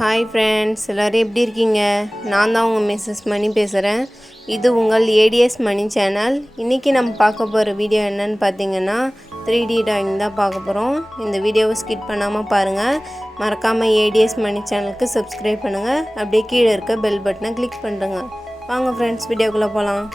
Hi friends, எல்லோரும் எப்படி இருக்கீங்க? நான் தான் உங்கள் மிஸ்ஸஸ் மணி பேசுகிறேன். இது உங்கள் ஏடிஎஸ் மணி சேனல். இன்றைக்கி நம்ம பார்க்க போகிற வீடியோ என்னன்னு பார்த்தீங்கன்னா 3D டிராயிங் தான் பார்க்க போகிறோம். இந்த வீடியோவை ஸ்கிப் பண்ணாமல் பாருங்கள். மறக்காமல் ஏடிஎஸ் மணி சேனலுக்கு சப்ஸ்கிரைப் பண்ணுங்கள். அப்படியே கீழே இருக்க பெல் பட்டனை கிளிக் பண்ணுறங்க. வாங்க ஃப்ரெண்ட்ஸ், வீடியோக்குள்ளே போகலாம்.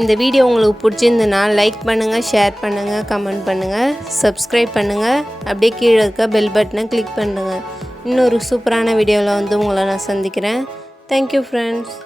இந்த வீடியோ உங்களுக்கு பிடிச்சிருந்ததுன்னா லைக் பண்ணுங்கள், ஷேர் பண்ணுங்கள், கமெண்ட் பண்ணுங்கள், சப்ஸ்கிரைப் பண்ணுங்கள். அப்படியே கீழே இருக்க பெல் பட்டனை கிளிக் பண்ணுங்கள். இன்னொரு சூப்பரான வீடியோவில் வந்து உங்களை நான் சந்திக்கிறேன். Thank you friends.